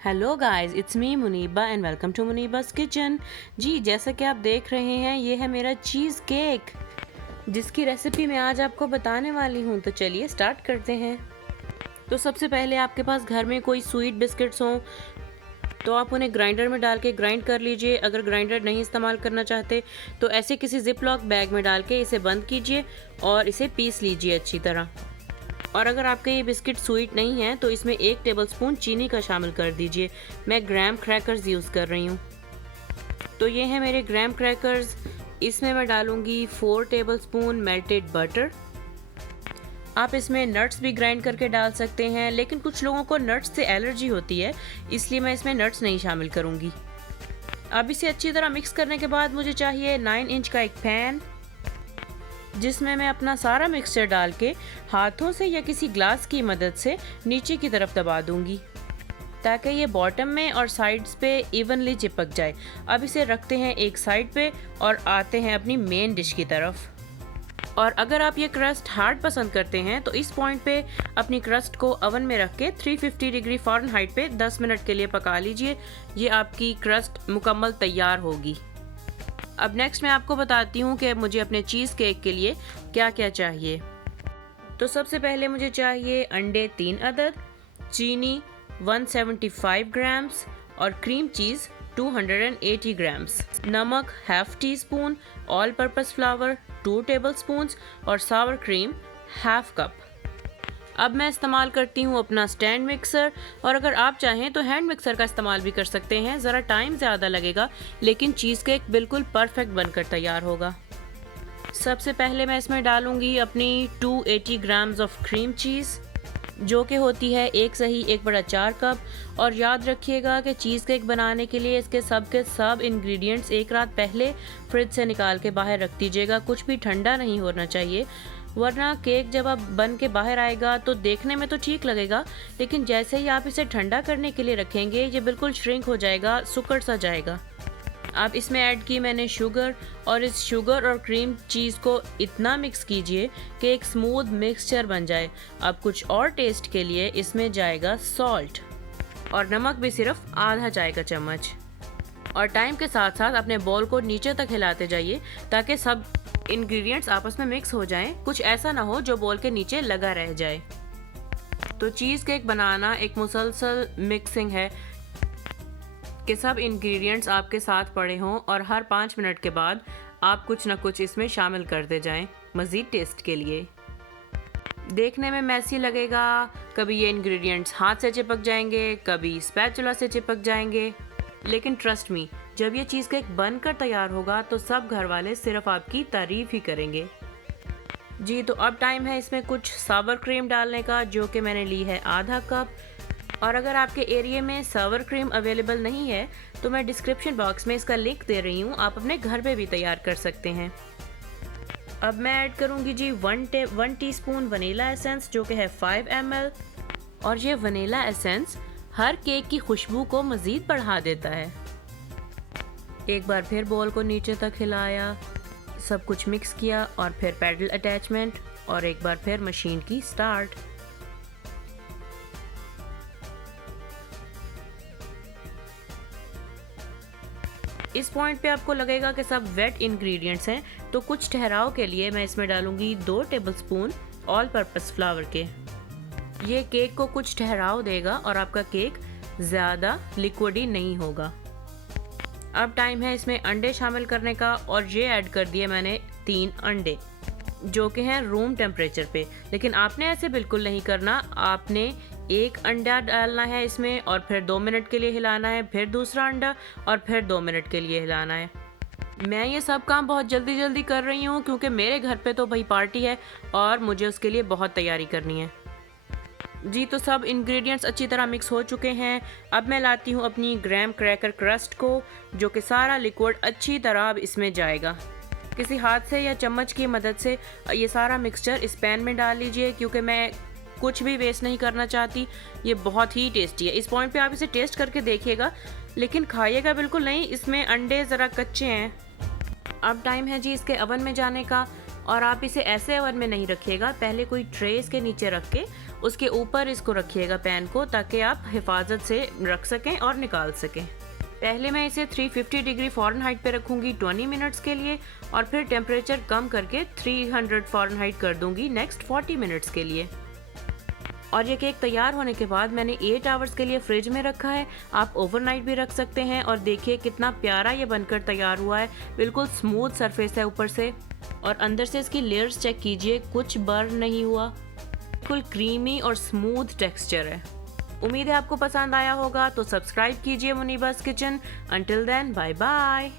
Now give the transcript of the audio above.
Hello guys, it's me Muniba and welcome to Muniba's kitchen. जी, जैसा कि आप देख रहे हैं, ये है मेरा चीज़ केक जिसकी रेसिपी मैं आज आपको बताने वाली हूँ। तो चलिए स्टार्ट करते हैं। तो सबसे पहले आपके पास घर में कोई स्वीट बिस्किट्स हों तो आप उन्हें ग्राइंडर में डाल के ग्राइंड कर लीजिए। अगर ग्राइंडर नहीं इस्तेमाल करना चाहते तो ऐसे किसी जिप लॉक बैग में डाल के इसे बंद कीजिए और इसे पीस लीजिए अच्छी तरह। और अगर आपके ये बिस्किट स्वीट नहीं है तो इसमें 1 टेबलस्पून चीनी का शामिल कर दीजिए। मैं ग्राम क्रैकर्स यूज़ कर रही हूँ। तो ये है मेरे ग्राम क्रैकर्स। इसमें मैं डालूँगी 4 टेबलस्पून मेल्टेड बटर। आप इसमें नट्स भी ग्राइंड करके डाल सकते हैं, लेकिन कुछ लोगों को नट्स से एलर्जी होती है, इसलिए मैं इसमें नट्स नहीं शामिल करूँगी। अब इसे अच्छी तरह मिक्स करने के बाद मुझे चाहिए 9 इंच का एक पैन, जिसमें मैं अपना सारा मिक्सचर डाल के हाथों से या किसी ग्लास की मदद से नीचे की तरफ दबा दूंगी ताकि ये बॉटम में और साइड्स पे इवनली चिपक जाए। अब इसे रखते हैं एक साइड पे और आते हैं अपनी मेन डिश की तरफ। और अगर आप ये क्रस्ट हार्ड पसंद करते हैं तो इस पॉइंट पे अपनी क्रस्ट को ओवन में रख के 350 डिग्री फ़ारेनहाइट पे 10 मिनट के लिए पका लीजिए। ये आपकी क्रस्ट मुकम्मल तैयार होगी। अब नेक्स्ट मैं आपको बताती हूँ कि मुझे अपने चीज़ केक के लिए क्या क्या चाहिए। तो सबसे पहले मुझे चाहिए अंडे 3 अदद, चीनी 175 ग्राम्स और क्रीम चीज़ 280 ग्राम्स, नमक half tea spoon, all purpose flower 2 tablespoons और सावर क्रीम हाफ कप। अब मैं इस्तेमाल करती हूँ अपना स्टैंड मिक्सर, और अगर आप चाहें तो हैंड मिक्सर का इस्तेमाल भी कर सकते हैं। ज़रा टाइम ज़्यादा लगेगा लेकिन चीज़ केक बिल्कुल परफेक्ट बनकर तैयार होगा। सबसे पहले मैं इसमें डालूँगी अपनी 280 ग्राम्स ऑफ क्रीम चीज़, जो कि होती है 1 सही 1/4 कप। और याद रखिएगा कि चीज़ केक बनाने के लिए इसके सब इंग्रेडिएंट्स एक रात पहले फ्रिज से निकाल के बाहर रख दीजिएगा। कुछ भी ठंडा नहीं होना चाहिए, वरना केक जब अब बन के बाहर आएगा तो देखने में तो ठीक लगेगा, लेकिन जैसे ही आप इसे ठंडा करने के लिए रखेंगे ये बिल्कुल श्रिंक हो जाएगा, सुकड़ सा जाएगा। अब इसमें ऐड की मैंने शुगर, और इस शुगर और क्रीम चीज़ को इतना मिक्स कीजिए कि एक स्मूथ मिक्सचर बन जाए। अब कुछ और टेस्ट के लिए इसमें जाएगा सॉल्ट, और नमक भी सिर्फ आधा चाय का चम्मच। और टाइम के साथ साथ अपने बॉल को नीचे तक हिलाते जाइए ताकि सब इंग्रेडिएंट्स आपस में मिक्स हो जाएं। कुछ ऐसा ना हो जो बॉल के नीचे लगा रह जाए। तो चीज़ केक बनाना एक मुसलसल मिक्सिंग है कि सब इंग्रेडिएंट्स आपके साथ पड़े हों, और हर 5 मिनट के बाद आप कुछ ना कुछ इसमें शामिल करते जाएं मज़ीद टेस्ट के लिए। देखने में मैसी लगेगा, कभी ये इंग्रेडिएंट्स हाथ से चिपक जाएंगे, कभी स्पैचुला से चिपक जाएंगे, लेकिन ट्रस्ट मी, जब ये चीज़ केक बनकर तैयार होगा तो सब घर वाले सिर्फ आपकी तारीफ ही करेंगे। जी, तो अब टाइम है इसमें कुछ सावर क्रीम डालने का, जो कि मैंने ली है आधा कप। और अगर आपके एरिया में सावर क्रीम अवेलेबल नहीं है तो मैं डिस्क्रिप्शन बॉक्स में इसका लिंक दे रही हूँ, आप अपने घर पे भी तैयार कर सकते हैं। अब मैं ऐड करूँगी जी 1 टीस्पून वनीला एसेंस, जो कि है 5 ml। और ये वनीला एसेंस हर केक की खुशबू को मज़ीद बढ़ा देता है। एक बार फिर बॉल को नीचे तक हिलाया, सब कुछ मिक्स किया, और फिर पैडल अटैचमेंट, और एक बार फिर मशीन की स्टार्ट। इस पॉइंट पे आपको लगेगा कि सब वेट इंग्रेडिएंट्स हैं, तो कुछ ठहराव के लिए मैं इसमें डालूंगी 2 टेबलस्पून ऑल पर्पस फ्लावर के। ये केक को कुछ ठहराव देगा और आपका केक ज़्यादा लिक्विडी नहीं होगा। अब टाइम है इसमें अंडे शामिल करने का, और ये ऐड कर दिए मैंने 3 अंडे, जो कि हैं रूम टेम्परेचर पे। लेकिन आपने ऐसे बिल्कुल नहीं करना, आपने एक अंडा डालना है इसमें और फिर 2 मिनट के लिए हिलाना है, फिर दूसरा अंडा और फिर 2 मिनट के लिए हिलाना है। मैं ये सब काम बहुत जल्दी कर रही हूँ क्योंकि मेरे घर पे तो भाई पार्टी है और मुझे उसके लिए बहुत तैयारी करनी है। जी, तो सब इंग्रेडिएंट्स अच्छी तरह मिक्स हो चुके हैं। अब मैं लाती हूँ अपनी ग्राम क्रैकर क्रस्ट को, जो कि सारा लिक्विड अच्छी तरह अब इसमें जाएगा। किसी हाथ से या चम्मच की मदद से ये सारा मिक्सचर इस पैन में डाल लीजिए, क्योंकि मैं कुछ भी वेस्ट नहीं करना चाहती। ये बहुत ही टेस्टी है। इस पॉइंट पे आप इसे टेस्ट करके देखिएगा, लेकिन खाइएगा बिल्कुल नहीं, इसमें अंडे ज़रा कच्चे हैं। अब टाइम है जी इसके ओवन में जाने का, और आप इसे ऐसे ओवन में नहीं रखिएगा, पहले कोई ट्रे इसके नीचे रख के उसके ऊपर इसको रखिएगा पैन को, ताकि आप हिफाजत से रख सकें और निकाल सकें। पहले मैं इसे 350 डिग्री फ़ारेनहाइट पे रखूँगी 20 मिनट्स के लिए, और फिर टेम्परेचर कम करके 300 फ़ारेनहाइट कर दूँगी नेक्स्ट 40 मिनट्स के लिए। और ये केक तैयार होने के बाद मैंने 8 आवर्स के लिए फ्रिज में रखा है। आप ओवरनाइट भी रख सकते हैं। और देखिए कितना प्यारा ये बनकर तैयार हुआ है, बिल्कुल स्मूथ सरफेस है ऊपर से, और अंदर से इसकी लेयर्स चेक कीजिए, कुछ बर्न नहीं हुआ, बिल्कुल क्रीमी और स्मूथ टेक्सचर है। उम्मीद है आपको पसंद आया होगा, तो सब्सक्राइब कीजिए Muniba's kitchen. Until then, bye bye.